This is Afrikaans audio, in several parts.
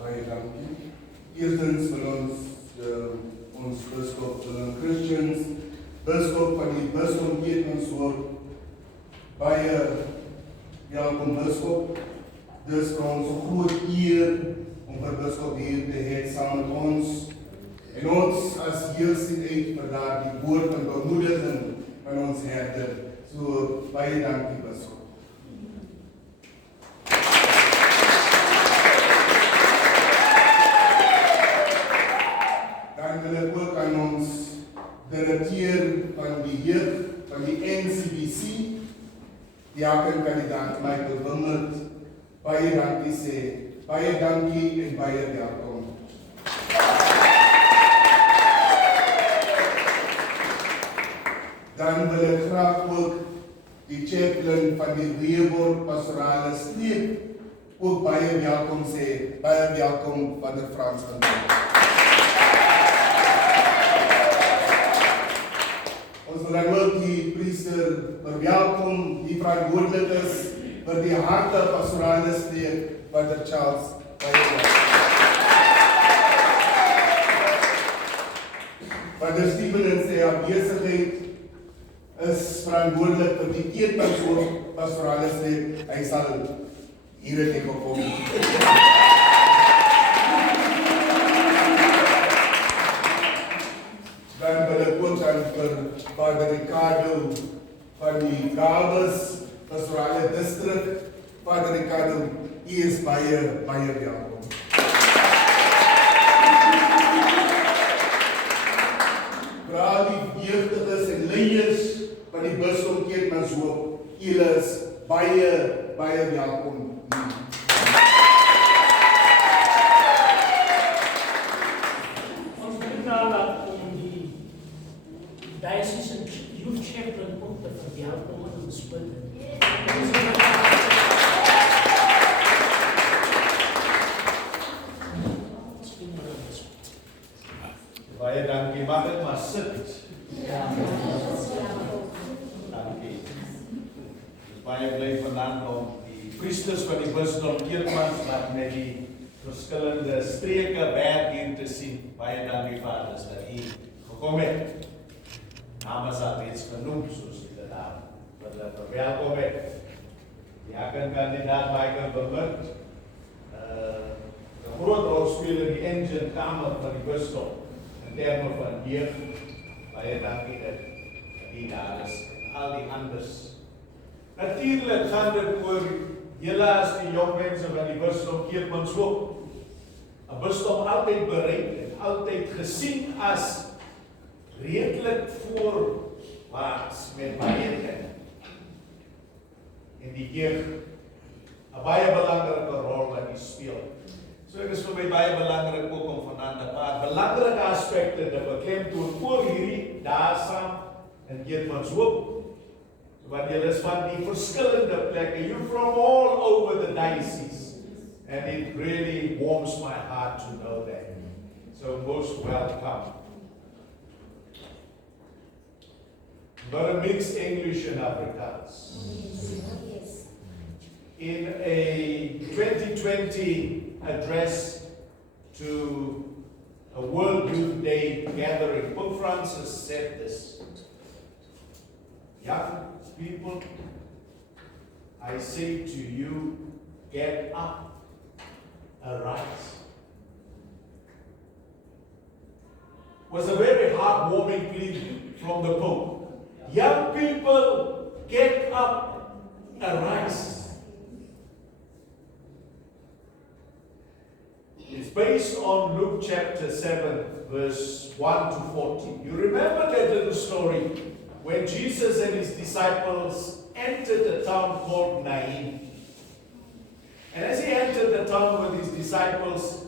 Baie dankie. Eerstens wil ons biskop Willem Christiaans, biskop van die bisdom Keetmanshoop, baie welkom biskop. Dis vir ons 'n groot eer om vir biskop hier te hê saam met ons. En ons as hier sien uit vir daardie woord van bemoediging van ons herder. So baie dankie biskop. Dan wil ek ook aan ons direkteur van die jeug van die NCBC, diakenkandidaat Michael Willem, baie dankie sê. Baie dankie en baie welkom. Dan wil ek graag ook die chaplain van die Weerborg pastorale streek ook baie welkom sê. Baie welkom van die Frans van Dijk. Ons wil dan ook die priester verwelkom, die verantwoordelik is vir die harte pastorale streek, Pater Charles. Pater Steven in sy afwesigheid is verantwoordelik vir die Keetmanshoop pastorale streek. Hy sal hier in die gekom. Dan wil ek ook aan vir Pater Ricardo van die Gabes pastorale distrik. Pater Ricardo, u is baie welkom. Graag die jeugdiges en leiers van die bisdom Keetmanshoop, julle is baie welkom. Ons moet nadat om die Diocese Youth Chaplain ook te verwelkom in ons midde. Baie dankie, mag ek maar sit. Dankie. Ek is baie bly vanaand om die priesters van die bisdom Keetmanshoop met die verskillende streke werk hier te sien. Baie dankie vaders dat u gekom het. Namens al reeds genoem, soos die naam wat hulle verwelkom het. Die kandidaat Michael Willem, 'n groot rol speel in die engine kamer van die bisdom. In termen van jeug, baie dankie dat die daar is en al die anders. Natuurlijk gaan dit oor julle as die jong mense van die bisdom Keetmanshoop. 'n Bisdom altyd bereid en altyd gesien as redelik voorwaarts met baie dinge. En die jeug 'n baie belangrike rol wat die speel. So dit is vir my baie belangrik ook om vanaand 'n paar belangrike aspekte te beklemtoon oor hierdie daar saam in Keetmanshoop. Want julle is van die verskillende plekke. You're from all over the diocese. And it really warms my heart to know that. So most welcome. But a mixed English and Afrikaans. In a 2020 address to a World Youth Day gathering, Pope Francis said this: "Young people, I say to you, get up, arise." It was a very heartwarming plea from the Pope. Young people, get up, arise. It's based on Luke chapter 7, verse 1 to 14. You remember that little story when Jesus and his disciples entered a town called Nain. And as he entered the town with his disciples,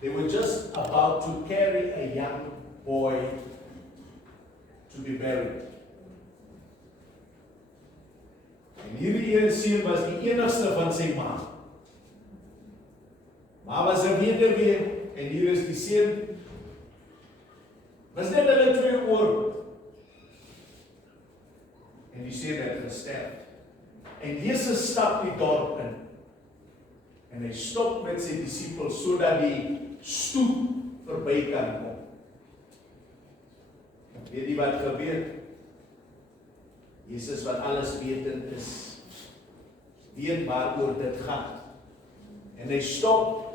they were just about to carry a young boy to be buried. En hierdie een seun was die enigste van sy ma. Ma was 'n weduwee en hier is die seun. Was net hulle twee oor. En die seun het gesterf. En Jesus stap die dorp in. En hy stop met sy disippels sodat die stoep verby kan kom. Weet jy wat gebeur? Jesus wat alles wetend is, weet waaroor dit gaan. En hy stop,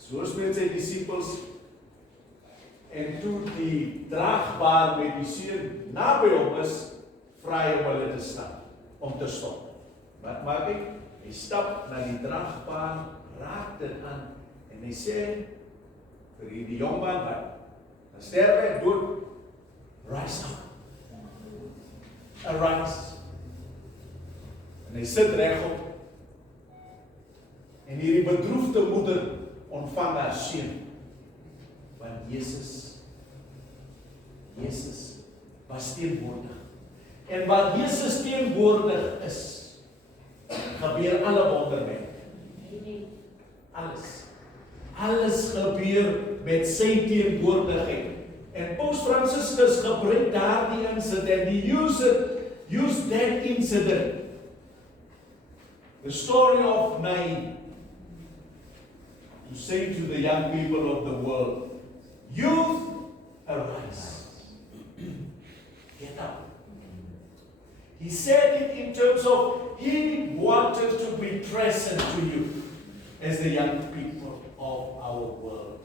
soos met sy disippels, en toe die draagbaar met die seun naby hom is, vra hy om hulle te stap, om te stop. Wat maak hy? Hy stap na die draagbaar, raak dit aan, en hy sê, vir die jongman wat, dan sterf hy dood, rise up. Arise. En hy sit regop, en hierdie bedroefde moeder ontvang haar seun, want Jesus was teenwoordig. En waar Jesus teenwoordig is, gebeur alle wonderwerke. Alles gebeur met sy teenwoordigheid. En Paus Franciscus gebruik daardie incident, he used that incident, the story of Nain, to say to the young people of the world, youth, arise. Get up. He said it in terms of, he wanted to be present to you as the young people of our world.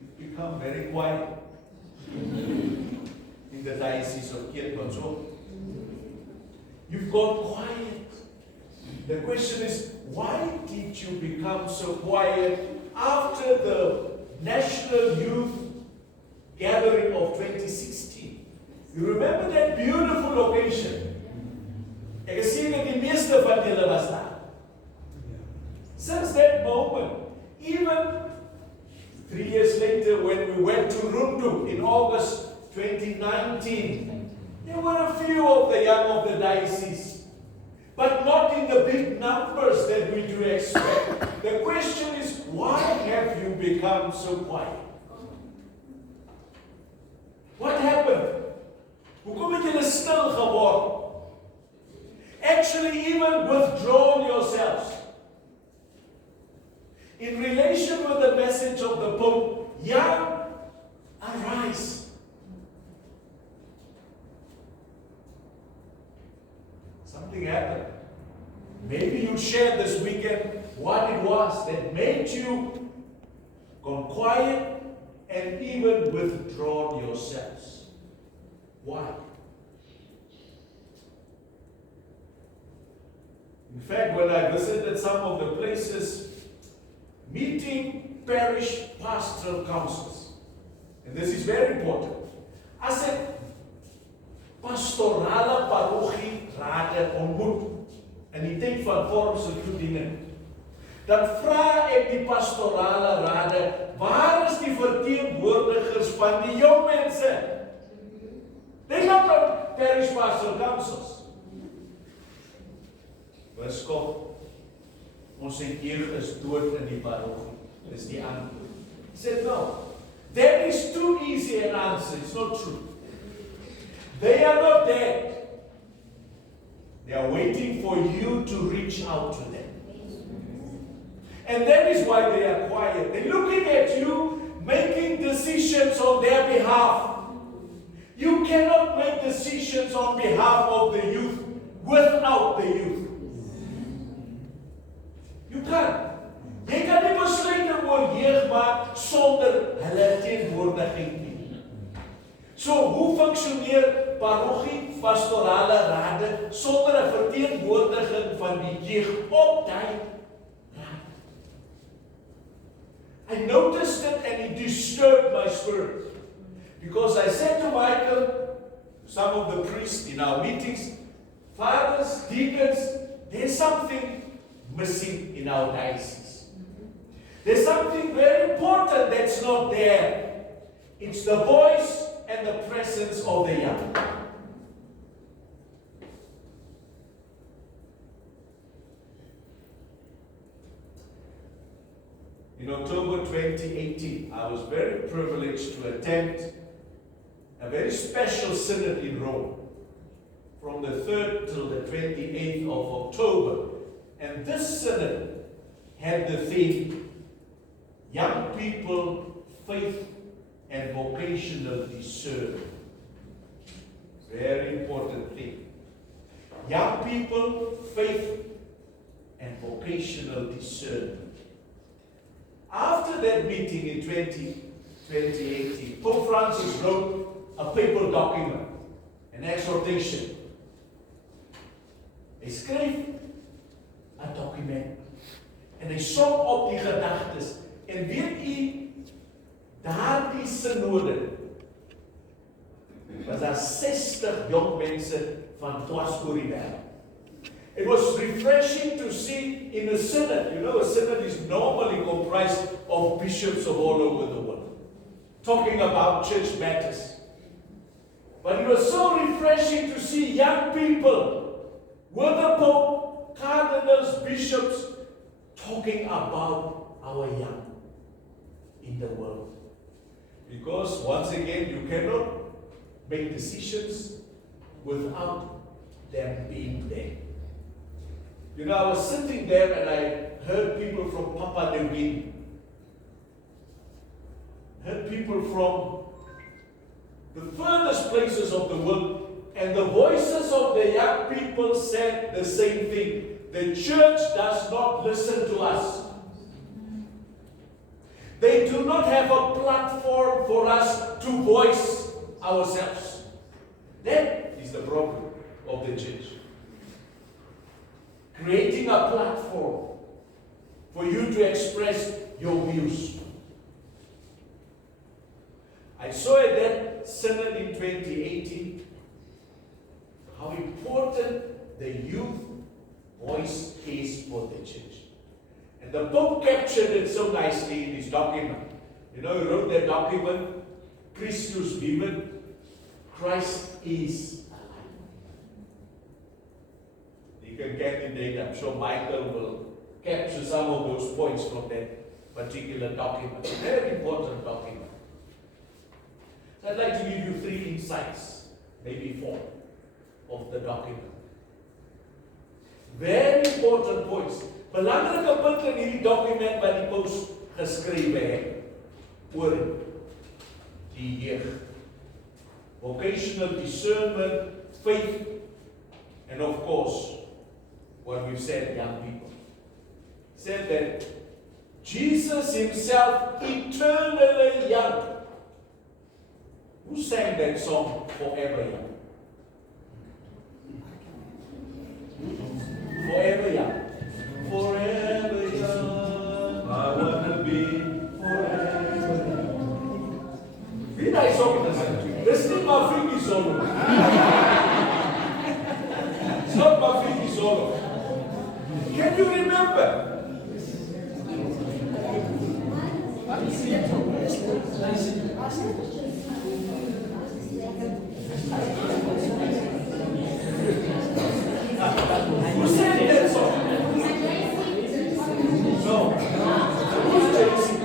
You've become very quiet in the Diocese of Keetmanshoop. You've got quiet. The question is, why did you become so quiet after the National Youth Gathering of 2016? You remember that beautiful occasion? Ek is seker die meeste van julle was daar. Since that moment, even 3 years later when we went to Rundu in August 2019, there were a few of the young of the diocese, but not in the big numbers that we do expect. The question is, why have you become so quiet? What happened? Hoekom het julle stil geword? Actually, even withdrawn yourselves. In relation with the message of the Pope, young, arise. Something happened. Maybe you shared this weekend what it was that made you gone quiet and even withdrawn yourselves. Why? In fact, when I visited some of the places, meeting parish pastoral councils, and this is very important, as ek pastorale parochie rade ontmoet in die tyd van vormse toediening, dan vra ek die pastorale rade, waar is die verteenwoordigers van die jong mense? They're not from parish pastoral councils. Biskop, ons jeug is dood in die parochie. Dis die antwoord. He said, no, that is too easy an answer. It's not true. They are not dead. They are waiting for you to reach out to them. And that is why they are quiet. They're looking at you, making decisions on their behalf. You cannot make decisions on behalf of the youth without the youth. You can't. Jy kan nie besluite oor jeug maak sonder hulle teenwoordigheid nie. So, hoe funksioneer parochie pastorale rade sonder 'n verteenwoordiging van die jeug op daai raad? I noticed it and it disturbed my spirit. Because I said to Michael, some of the priests in our meetings, fathers, deacons, there's something missing in our diocese. There's something very important that's not there. It's the voice and the presence of the young. In October 2018, I was very privileged to attend a very special synod in Rome from the 3rd till the 28th of October. And this synod had the theme, Young People, Faith and Vocational Discernment. Very important thing. Young people, faith and vocational discernment. After that meeting in 2018, Pope Francis wrote a papal document, an exhortation. Hy skryf 'n dokument en hy som op die gedagtes. En weet u, daardie synode was daar 60 jong mense van dwars oor die wêreld. It was refreshing to see in a synod. You know, a synod is normally comprised of bishops of all over the world, talking about church matters. But it was so refreshing to see young people, with the Pope, cardinals, bishops, talking about our young in the world. Because once again, you cannot make decisions without them being there. You know, I was sitting there and I heard people from Papua New Guinea, heard people from the furthest places of the world, and the voices of the young people said the same thing. The church does not listen to us. They do not have a platform for us to voice ourselves. That is the problem of the church. Creating a platform for you to express your views. I saw at that synod in 2018 how important the youth voice is for the church. And the Pope captured it so nicely in his document. You know, he wrote that document, Christus vivit, Christ is alive. You can candidate, I'm sure Michael will capture some of those points from that particular document. A very important document. So I'd like to give you 3 insights, maybe 4, of the document. Very important points. Belangrike punte in hierdie dokument wat die Paus geskrywe het oor die jeug. Vocational discernment, faith, and of course, what we've said, young people. He said that Jesus himself, eternally young. Who sang that song, Forever Young? Forever young. Forever young. I want to be forever young. Wie daai song is? Dis nie maar Vicky solo. It's not my Vicky solo. Can you remember? Who sang that song? No. Who's Jason?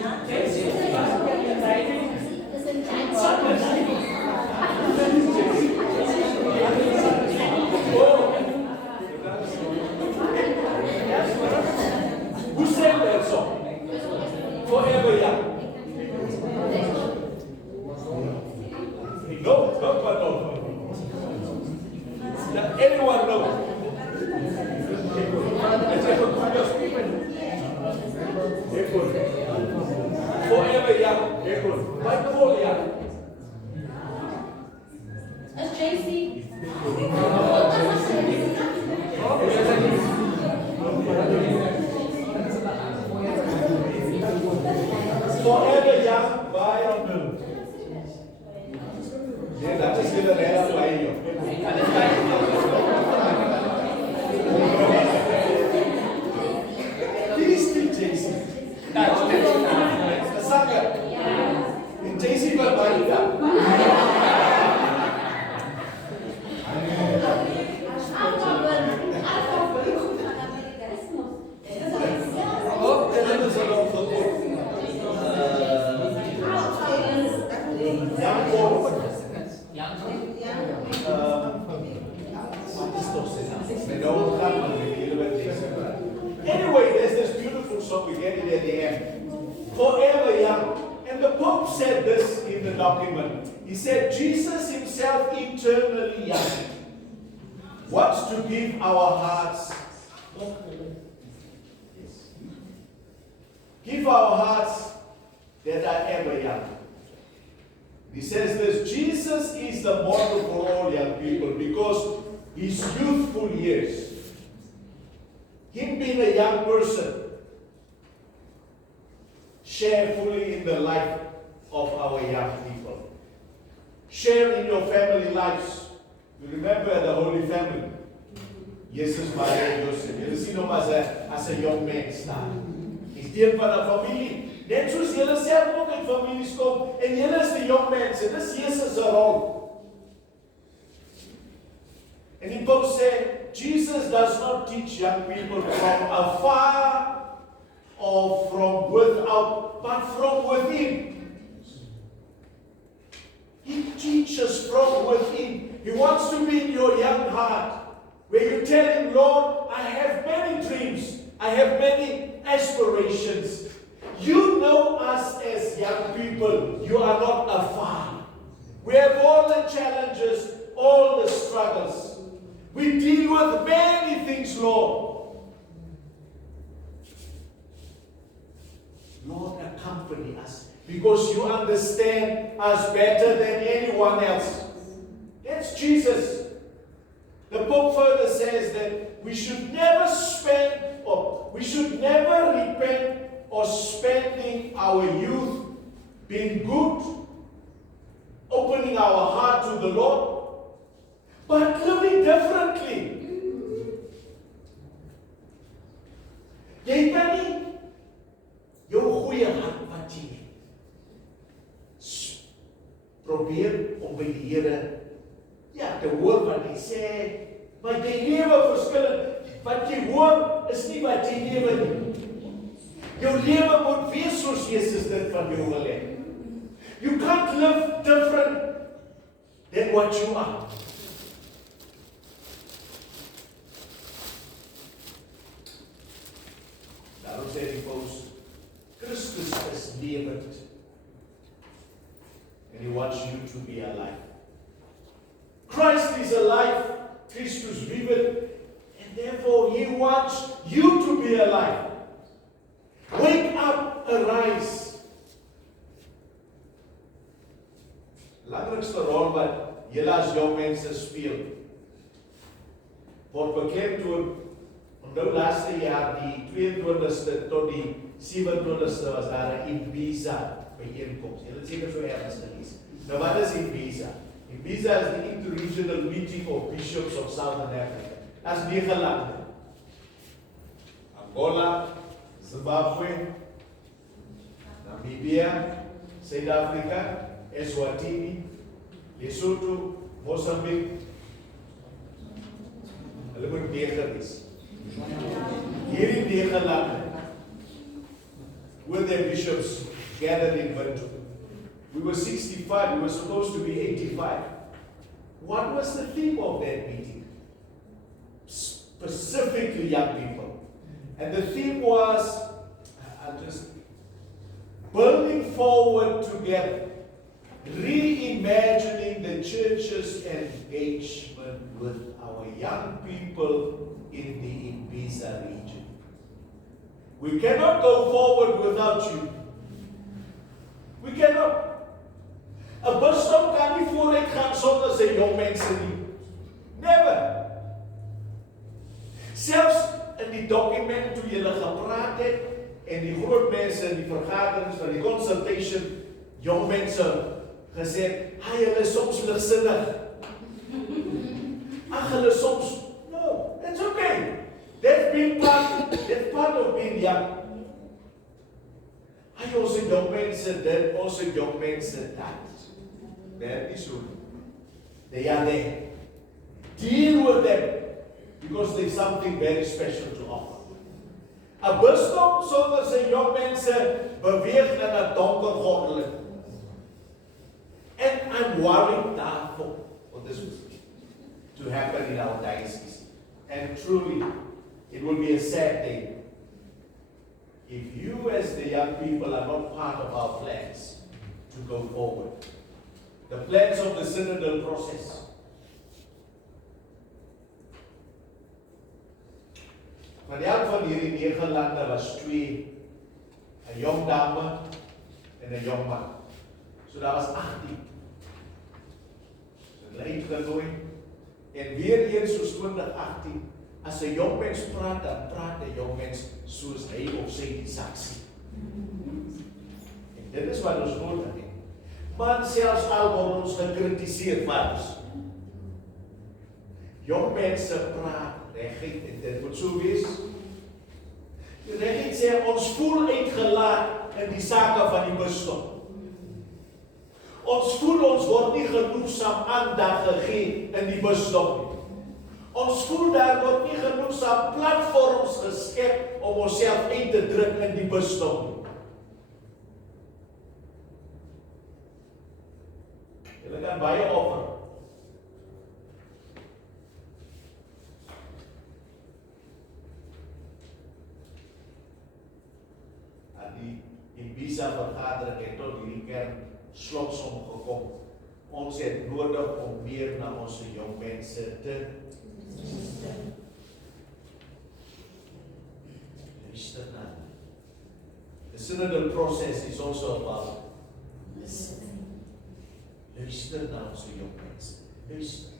Who sang that song? Forever Young. No. Does anyone know? Forever Young. Why Paul Young? That's JC. Forever Young by yeah, that is still a by you. These two JC. The sucker. In JC by Anyway, there's this beautiful song, we get it at the end. Forever young. And the Pope said this in the document. He said, Jesus himself, eternally young, wants to give our hearts, give our hearts that are ever young. He says this, Jesus is the model for all young people because his youthful years, him being a young person, share fully in the life of our young people. Share in your family lives. You remember the Holy Family. Jesus, Maria, Joseph. You see him as a young man staan. He's deel van 'n familie. Net soos julle self ook in families kom en julle is die jong mense. Dis Jesus se rol. And he both said, Jesus does not teach young people from afar or from without, but from within. He teaches from within. He wants to be in your young heart, where you tell him, Lord, I have many dreams. I have many aspirations. You know us as young people. You are not afar. We have all the challenges, all the struggles. We deal with many things, Lord. Lord, accompany us because you understand us better than anyone else. That's Jesus. The Pope further says that we should never repent or spending our youth being good, opening our heart to the Lord, but living differently. Jy kan nie jou goeie hart wat jy probeer om by die Here te hoor wat hy sê, maar jy lewe verskillend. Wat jy hoor is nie wat jy lewe nie. Jou lewe moet wees soos Jesus dit van jou wil hê. You can't live different than what you are. Daarom sê die Paus, Christus is lewend. And he wants you to be alive. Christ is alive, Christus vivit, and therefore he wants you to be alive. Wake up, arise. Belangrikste rol wat julle as jong mense speel, word beklemtoon. Onthou laaste jaar, die 22ste tot die 27ste was daar 'n Ibiza bijeenkomst. Julle het seker so ergens gelees. Nou wat is Ibiza? Ibiza is the interregional meeting of bishops of Southern Africa. That's 9 lande. Angola, Zimbabwe, Namibia, South Africa, Eswatini, Lesotho, Mozambique. Hulle moet 9 wees. Hierdie 9 lande, with their bishops gathered in Windhoek. We were 65, we were supposed to be 85. What was the theme of that meeting? Specifically young people. And the theme was, building forward together, reimagining the church's engagement with our young people in the Ibiza region. We cannot go forward without you. We cannot. 'n busstop kan nie vooruit gaan sonder sy jong mense nie. Never. Selfs in die dokument toe julle gepraat het en die groot mense in die vergaderings van die consultation, jong mense gesê, hulle is soms ligsinnig. Ag, hulle soms, no, it's okay. That's part of being young. Hy ons jong mense dit, ons jong mense dat. That is true. They are there. Deal with them because there's something very special to offer. 'n busstop sonder sy jong mense beweeg in 'n donker gordel. And I'm worried for this to happen in our diocese. And truly, it will be a sad day if you as the young people are not part of our plans to go forward. The plans of the synodal process. Maar elk van hierdie 9 lande was 2, 'n jong dame en 'n jong man. So daar was 18. So hulle het genooi. En weer eens soos 2018, as 'n jong mens praat, dan praat 'n jong mens soos hy of sy die saksie. En dit is wat ons nodig het. Maar selfs al word ons gekritiseer, vaders. Jong mense praat reguit en dit moet so wees. Die reguit sê ons voel uitgelaat in die sake van die bisdom. Ons voel ons word nie genoegsaam aandag gegee in die bisdom nie. Ons voel daar word nie genoegsaam platforms geskep om onsself uit te druk in die bisdom nie. Julle kan baie offer. En die Visa vergadering het tot hierdie kern slotsom gekom. Ons het nodig om meer na ons jong mense te luister na. The synodal process is also about listening. Luister na ons jong mense. Luister.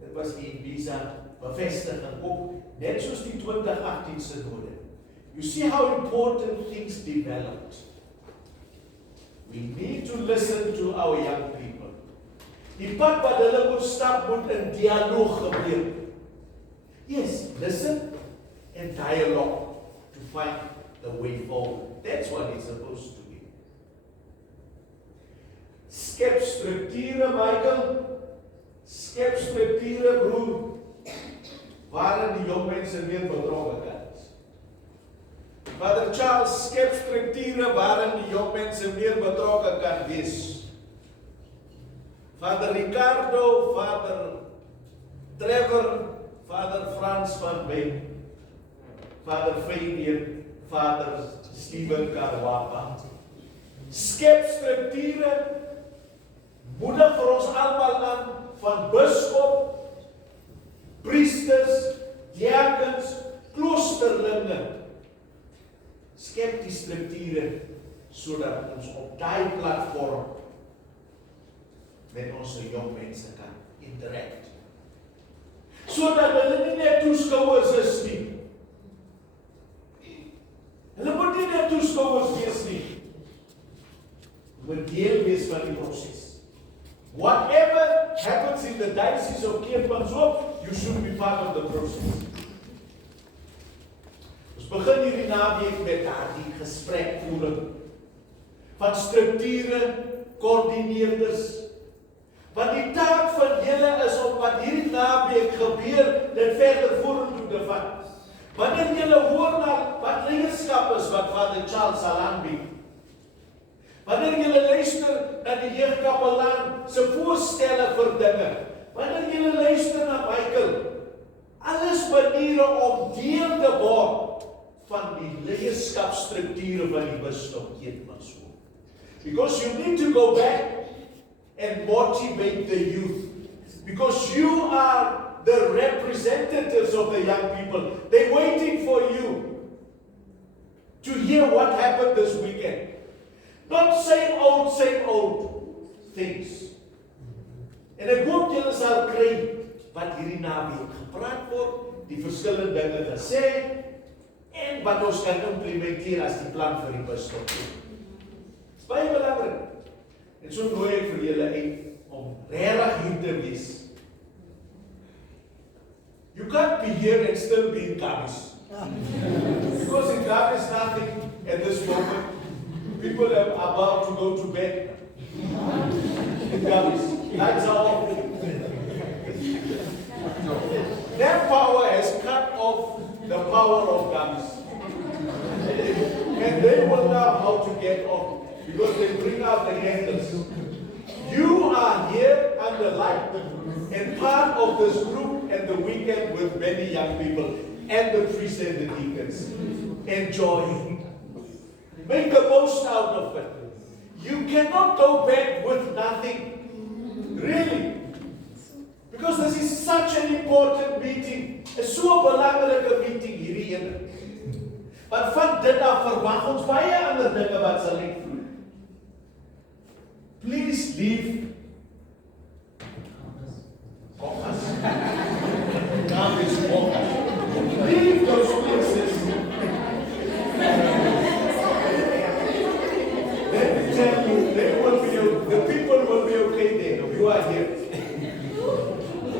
Dit was die Visa bevestiging ook, net soos die 2018 synode. You see how important things developed. We need to listen to our young people. Die pad wat hulle moet stap moet in dialoog gebeur. Yes, listen and dialogue to find the way forward. That's what it's supposed to be. Skep strukture, Michael. Skep strukture, broer, waarin die jong mense meer betrokke kan. Vader Charles, skep strukture waarin die jong mense meer betrokke kan wees. Vader Ricardo, Vader Trevor, Vader Frans van Beek, Vader Fabian, Vader Steven Karwapa. Skep strukture, moedig vir ons almal aan, van biskop, priesters, diakens, kloosterlinge. Skep die strukture sodat ons op daai platform met ons jong mense kan interact. Sodat hulle nie net toeskouers is nie. Hulle moet nie net toeskouers wees nie. Hulle moet deel wees van die proses. Whatever happens in the Diocese of Keetmanshoop, you should be part of the process. Ons begin hierdie naweek met daardie gesprekvoering van strukture, koördineerders. Want die taak van julle is om wat hierdie naweek gebeur, dit verder vorentoe te vat. Wanneer julle hoor na wat leierskap is wat Vader Charles sal aanbied. Wanneer julle luister na die jeugkapelaan se voorstelle vir dinge. Wanneer julle luister na Michael. Alles maniere om deel te word van die leierskapstrukture van die bisdom Keetmanshoop. Because you need to go back and motivate the youth. Because you are the representatives of the young people. They're waiting for you to hear what happened this weekend. Not same old things. En ek hoop julle sal kry wat hierdie naweek gepraat word, die verskillende dinge gesê, en wat ons kan implementeer as die plan vir die bisdom. Dit is baie belangrik. En so nooi ek vir julle uit om regtig hier te wees. You can't be here and still be in Gabis. Because in Gabis nothing at this moment. People are about to go to bed. In Gabis. Lights are off. That power has cut off the power of Gabis. And they will know how to get off. Because they bring out the handles. You are here under light and part of this group and the weekend with many young people and the priests and the deacons. Enjoy. Make the most out of it. You cannot go back with nothing. Really. Because this is such an important meeting. It's so 'n belangrike meeting hierdie ene. Maar van dit af verwag ons baie ander dinge wat sal uitvloei. Please leave. Kommas. Now is kommas. Leave those places. Let me tell you, the people will be okay there. You are here.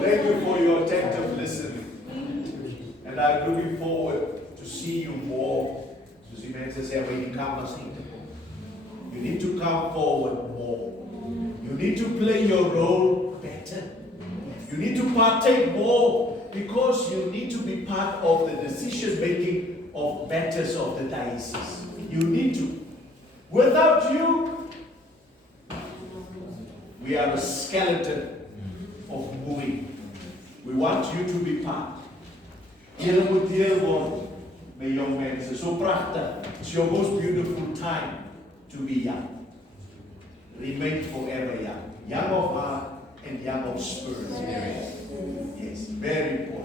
Thank you for your attentive listening. And I'm looking forward to see you more. Soos die mense sê, when you come as you need to come forward more. You need to play your role better. You need to partake more because you need to be part of the decision making of matters of the diocese. You need to. Without you, we are a skeleton of moving. We want you to be part. Julle moet deel word met young mense. So pragtig. It's your most beautiful time to be young. Remain forever young. Young of heart and young of spirit. Yes, very important.